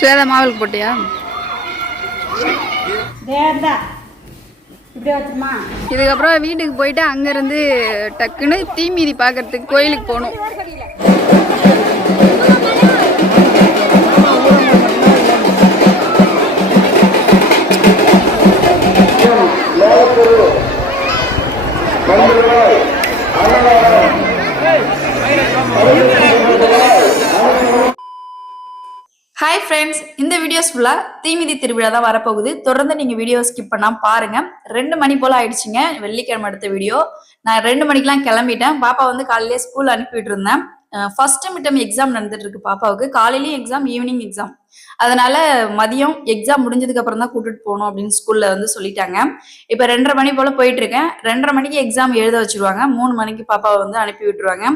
ஸ்வேதா மாவுக்கு போட்டியா? இதுக்கப்புறம் வீட்டுக்கு போயிட்டு அங்கேருந்து டக்குன்னு தீமிதி பார்க்கறதுக்கு கோயிலுக்கு போகணும். ஹாய் ஃப்ரெண்ட்ஸ், இந்த வீடியோஸ் ஃபுல்லாக தீமிதி திருவிழா தான் வரப்போகுது. தொடர்ந்து நீங்கள் வீடியோ ஸ்கிப் பண்ணாமல் பாருங்கள். 2 மணி போல் ஆயிடுச்சுங்க வெள்ளிக்கிழமை எடுத்த வீடியோ. நான் 2 மணிக்கெலாம் கிளம்பிட்டேன். பாப்பா வந்து காலையிலே ஸ்கூல் அனுப்பிவிட்டு இருந்தேன். ஃபர்ஸ்ட் மிட்டம் எக்ஸாம் நடந்துட்டு இருக்கு பாப்பாவுக்கு. காலையிலேயும் எக்ஸாம், ஈவினிங் எக்ஸாம். அதனால மதியம் எக்ஸாம் முடிஞ்சதுக்கு அப்புறம் தான் கூட்டிட்டு போகணும் அப்படின்னு ஸ்கூல்ல வந்து சொல்லிட்டாங்க. இப்போ 2:30 மணி போல போயிட்டு இருக்கேன். 2:30 மணிக்கு எக்ஸாம் எழுத வச்சிருவாங்க. 3 மணிக்கு பாப்பாவை வந்து அனுப்பி விட்டுருவாங்க.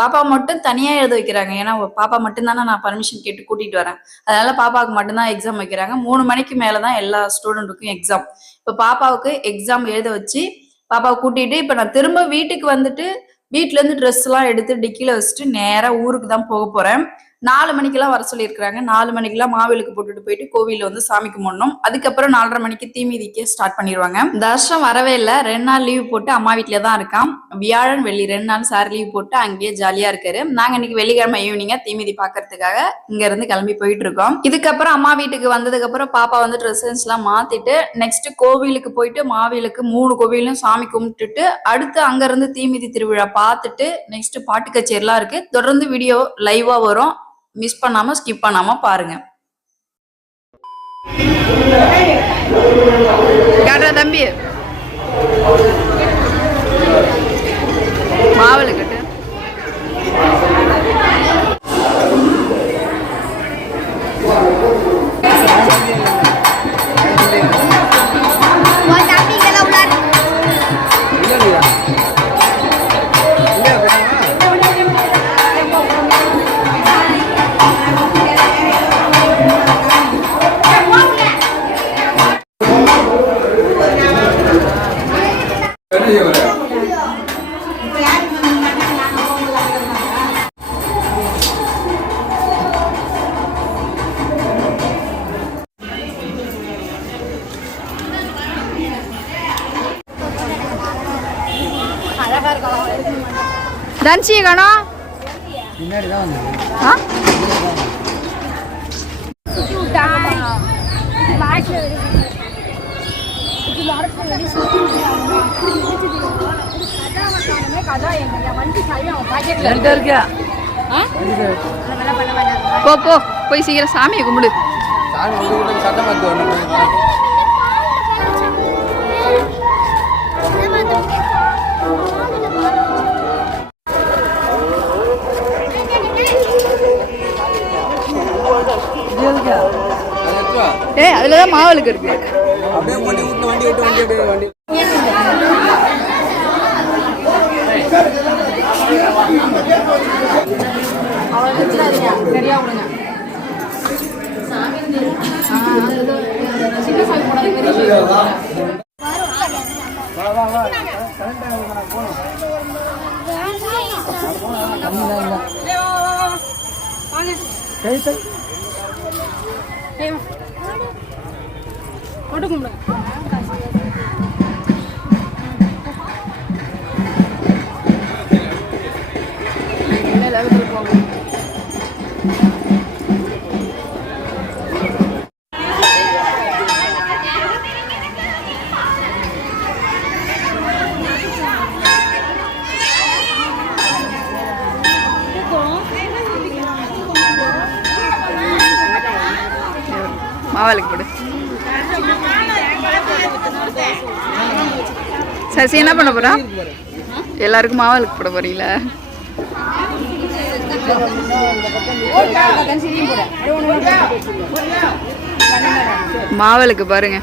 பாப்பா மட்டும் தனியா எழுத வைக்கிறாங்க. ஏன்னா பாப்பா மட்டும்தானே நான் பர்மிஷன் கேட்டு கூட்டிட்டு வரேன். அதனால பாப்பாவுக்கு மட்டும்தான் எக்ஸாம் வைக்கிறாங்க. 3 மணிக்கு மேலதான் எல்லா ஸ்டூடெண்ட்டுக்கும் எக்ஸாம். இப்போ பாப்பாவுக்கு எக்ஸாம் எழுத வச்சு பாப்பாவை கூட்டிட்டு இப்போ நான் திரும்ப வீட்டுக்கு வந்துட்டு வீட்டுல இருந்து ட்ரெஸ் எல்லாம் எடுத்து டிக்கில வச்சுட்டு நேரா ஊருக்கு தான் போக போறேன். 4 மணிக்கெல்லாம் வர சொல்லியிருக்கிறாங்க. 4 மணிக்கெல்லாம் மாவிளக்கு போட்டுட்டு போயிட்டு கோவில வந்து சாமி கும்பிடணும். அதுக்கப்புறம் 4:30 மணிக்கு தீமிதிக்க ஸ்டார்ட் பண்ணிடுவாங்க. தர்ஷம் வரவே இல்லை. 2 நாள் லீவ் போட்டு அம்மா வீட்டுல தான் இருக்கான். வியாழன் வெள்ளி 2 நாள் சார் லீவ் போட்டு அங்கேயே ஜாலியா இருக்காரு. நாங்க இன்னைக்கு வெள்ளிக்கிழமை ஈவினிங்கா தீமிதி பாக்குறதுக்காக இங்க இருந்து கிளம்பி போயிட்டு இருக்கோம். இதுக்கப்புறம் அம்மா வீட்டுக்கு வந்ததுக்கு அப்புறம் பாப்பா வந்து ட்ரெஸ்ஸஸ் எல்லாம் மாத்திட்டு நெக்ஸ்ட் கோவிலுக்கு போயிட்டு மாவிளக்கு 3 கோவிலும் சாமி கும்பிட்டுட்டு அடுத்து அங்க இருந்து தீமிதி திருவிழா பார்த்துட்டு நெக்ஸ்ட் பாட்டு கச்சேரிலாம் இருக்கு. தொடர்ந்து வீடியோ லைவா வரும். மிஸ் பண்ணாம ஸ்கிப் பண்ணாம பாருங்க. தம்பி மாவுல கட்டு. தன்சியை காணோம். பின்னாடி தான் வந்து போ போ போய் சீக்கிரம் சாமியை கும்பிடு. அதுலதான் மாவுளுக்கு இருக்கு. மாவுளுக்கு போடு. சசி என்ன பண்ண போறா? எல்லாருக்கும் மாவுளுக்கு போட போறீங்களா? மாவுளுக்கு பாருங்க.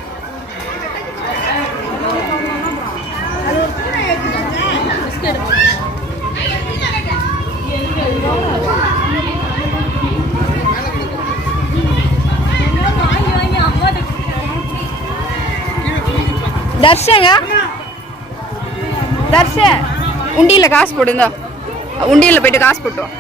தர்ஷங்க, தர்ஷன் உண்டியில் காசு போடுங்க. உண்டியில் போயிட்டு காசு போட்டோம்.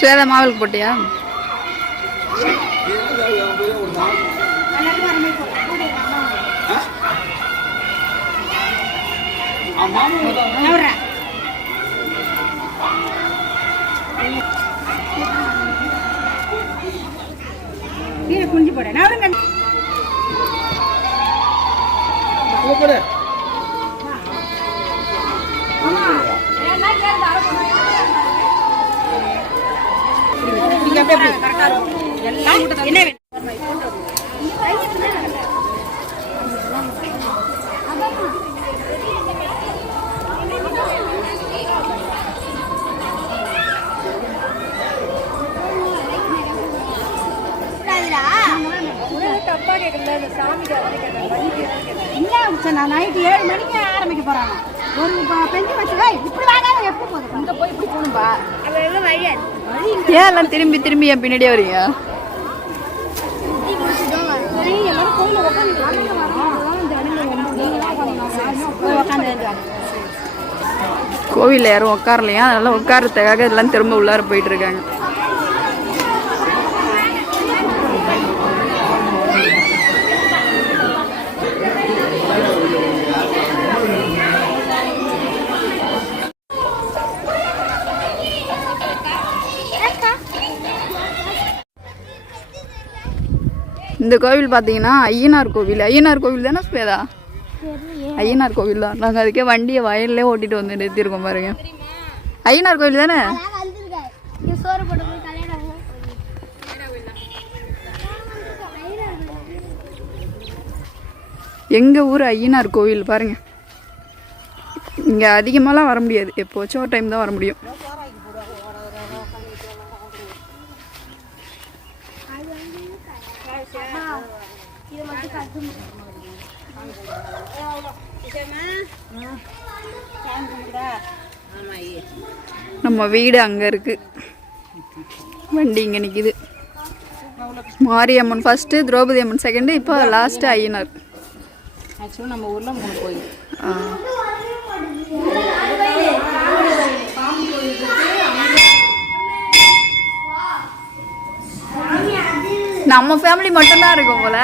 ஸ்வேதா மாவுக்கு போட்டியா? குஞ்சு போட என்ன நான் நைட்டு 7 மணிக்கு ஆரம்பிக்க போறாங்க. ஒரு பெஞ்சு வச்சுதா இப்படி வாங்க எப்போ போதும் இங்க போய் இப்படி போகணும்பா. அது எல்லாம் வழியாது. ஏன் எல்லாம் திரும்பி திரும்பி என் பின்னாடியே வரீங்க? கோவிலில் யாரும் உட்காரலையா, அதனால உட்காரத்துக்காக எல்லாம் திரும்ப உள்ளார போயிட்டு இருக்காங்க. இந்த கோவில் பார்த்தீங்கன்னா ஐயனார் கோவில். ஐயனார் கோவில் தானே ஸ்வேதா? ஐயனார் கோவில் தான். நாங்கள் அதுக்கே வண்டியை வயல்லே ஓட்டிட்டு வந்து நிறுத்திருக்கோம் பாருங்க. ஐயனார் கோவில் தானே? எங்கள் ஊர் ஐயனார் கோவில் பாருங்க. இங்கே அதிகமாகலாம் வர முடியாது, எப்போச்சும் ஒரு டைம் தான் வர முடியும். நம்ம வீடு அங்கே இருக்கு, வண்டி இங்கே நிற்கிது. மாரியம்மன் ஃபர்ஸ்ட்டு, திரௌபதி அம்மன் செகண்டு, இப்போ லாஸ்ட்டு ஐயனார். ஆக்சுவலாக நம்ம ஊரில் 3 கோயில். நம்ம ஃபேமிலி மட்டும்தான் இருக்கும் போல.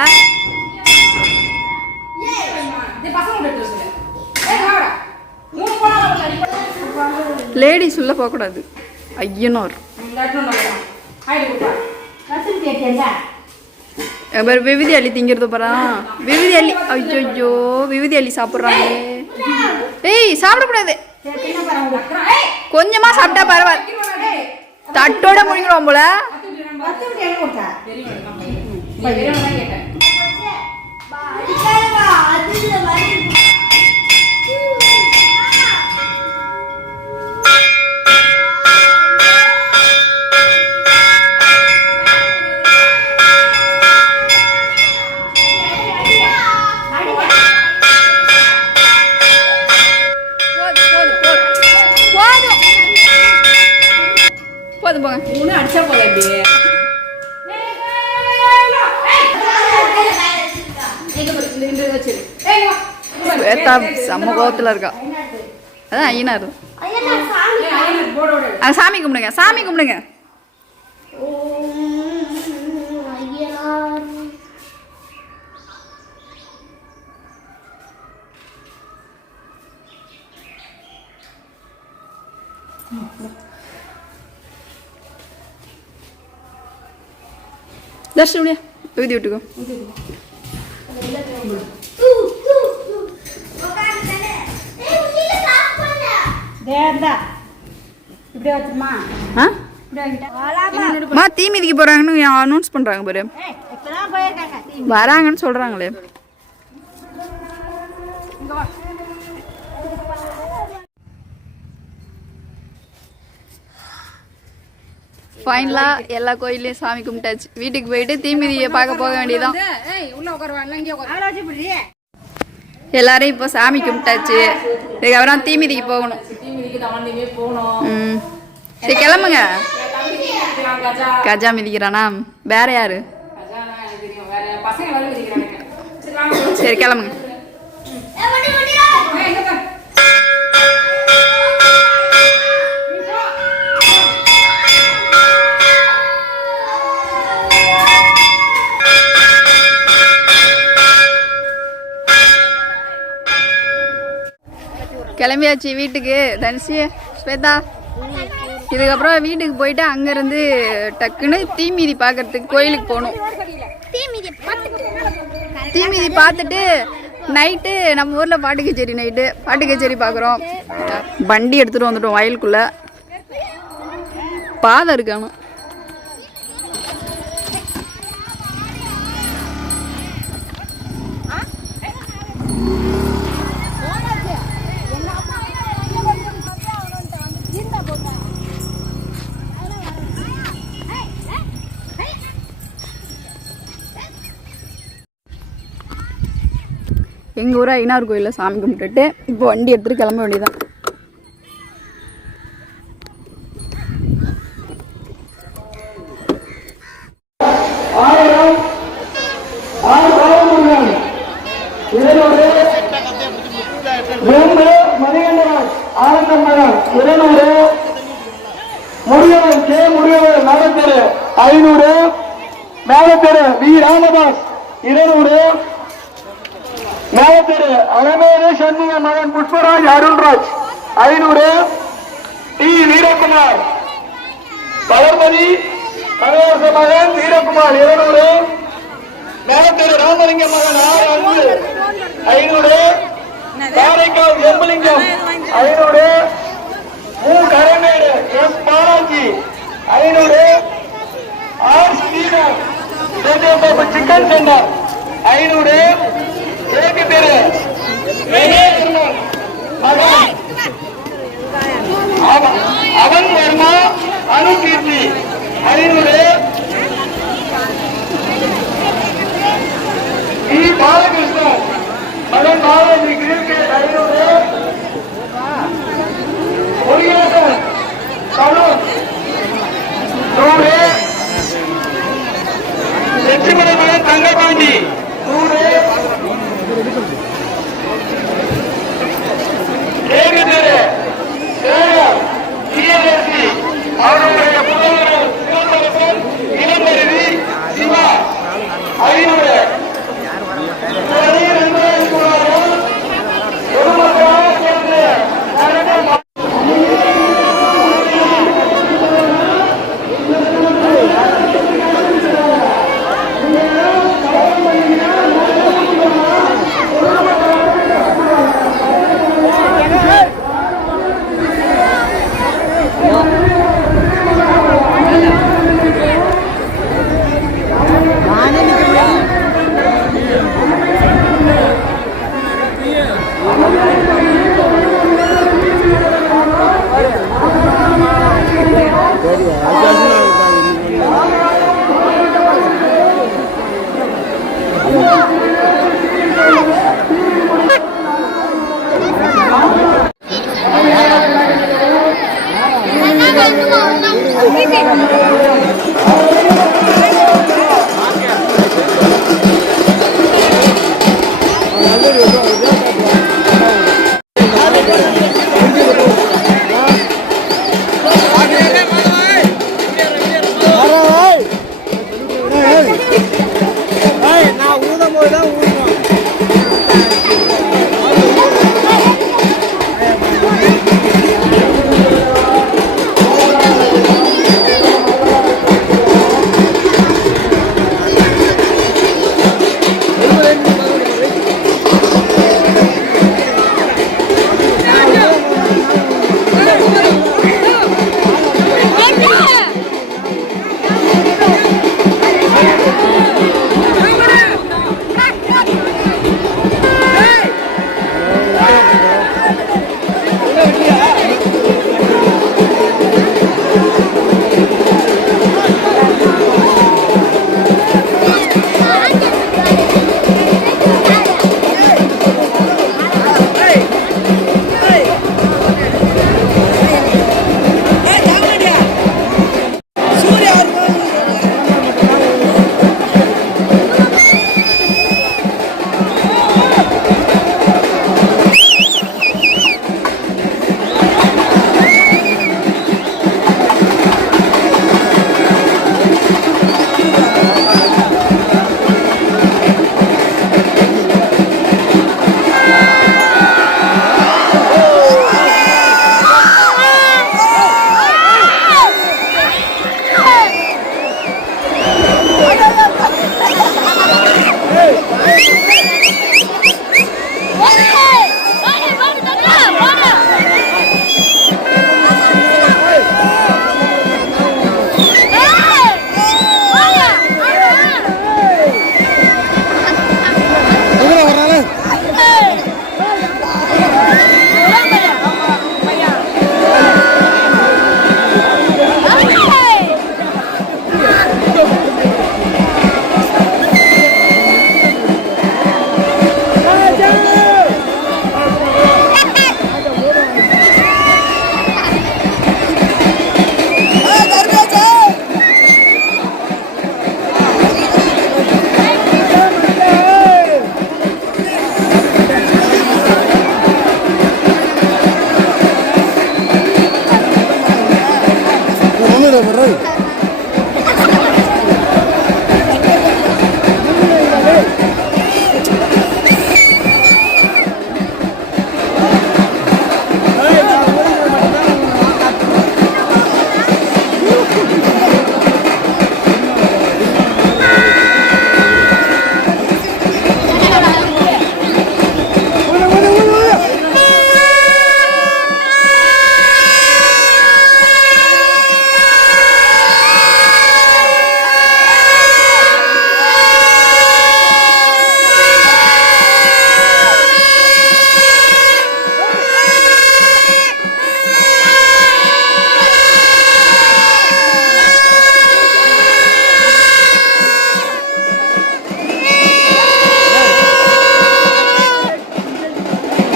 லேடிஸ் உள்ள போகக்கூடாது. ஐயனார் விபூதி அள்ளி திங்கிறது பாரா. விபூதி அள்ளி, ஐயோ விபூதி அள்ளி சாப்பிட்றாங்க. ஏய் சாப்பிடக்கூடாது, கொஞ்சமா சாப்பிட்டா பரவாயில்ல, தட்டோட முடிக்கிறோம் போல. அடிச்சா போல அப்படியே செம்ம கோவத்துல இருக்கா. அதான் ஐயனார். சாமி கும்பிடுங்க, சாமி கும்பிடுங்க. தர்ஷன் ஊதி விட்டுக்கோ. தீ மிதிக்க போறாங்கன்னு அனௌன்ஸ் பண்றாங்க பாரு. வராங்கன்னு சொல்றாங்களே. ஃபைனலாக எல்லா கோயிலையும் சாமி கும்பிட்டாச்சு. வீட்டுக்கு போயிட்டு தீமிதியை பார்க்க போக வேண்டியதான். எல்லாரும் இப்போ சாமி கும்பிட்டாச்சு, இதுக்கப்புறம் தீமிதிக்கு போகணும். சரி கிளம்புங்க. கஜா மிதிக்கிறானா? வேற யாரு? சரி கிளம்புங்க. கிளம்பியாச்சு வீட்டுக்கு. தனுஷி, ஸ்வேதா, இதுக்கப்புறம் வீட்டுக்கு போயிட்டு அங்கேருந்து டக்குன்னு தீமிதி பார்க்கறதுக்கு கோயிலுக்கு போகணும். தீமிதி பார்த்துட்டு நைட்டு நம்ம ஊரில் பாட்டு கச்சேரி பார்க்குறோம். வண்டி எடுத்துகிட்டு வந்துட்டோம் வயலுக்குள்ளே. பாதை இருக்கானு எங்கள் ஊர் ஐநார் கோயிலில் சாமி கும்பிட்டுட்டு இப்போ வண்டி எடுத்துகிட்டு கிளம்ப வேண்டியதான். மேலத்தெரு 500, மேலத்தெரு வி ராமதாஸ் 200, மேலத்தெரு அலமேலு சண்முக மகன் புஷ்பராஜ் அருள்ராஜ் 500, டி வீரகுமார் வளர்மதி மகேச மகன் வீரகுமார் 200, மேலத்தெரு ராமலிங்க மகன் ஆர் அன்பு 500, காரைக்கால் எம்பலிங்கம் 500, மு Karamedu S Balaji 500, R Sriram chicken centre 500, ஏக்கு பேரு அவன் வர்மா அனு கீர்த்தி 500, இ பாலகிருஷ்ணன் மகன் பாலாஜி கிரிக்கெட் 500, முருகேசன் சலூன் 100, லட்சுமண மகன் தங்கபாண்டி 100,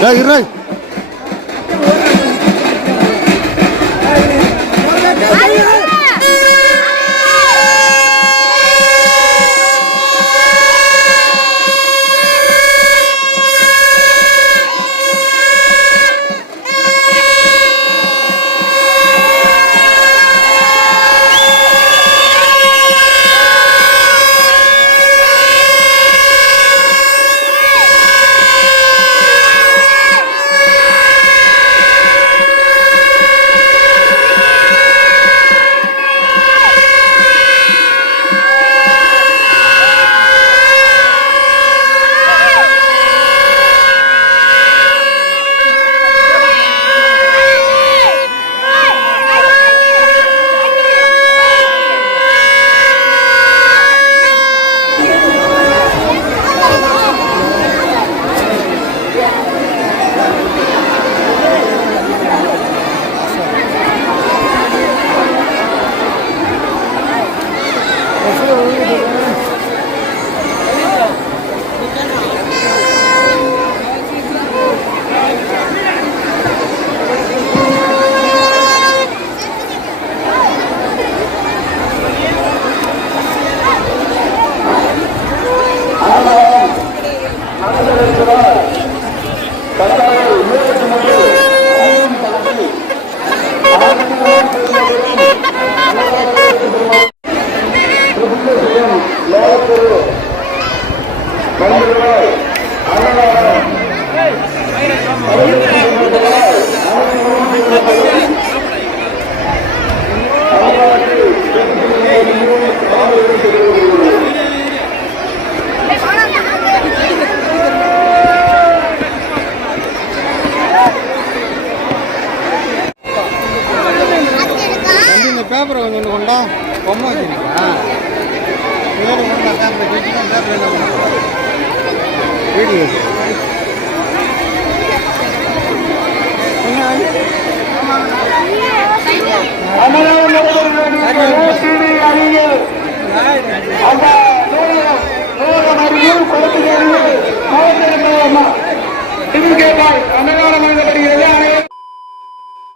Rai. பேப்பரை கொஞ்சம் கொண்டா பொம்மை வச்சுருக்கா வேறு கொண்டா பேப்பரை வச்சுன்னா பேப்பர் என்ன பண்ணுறோம் வீடியோ அமலாக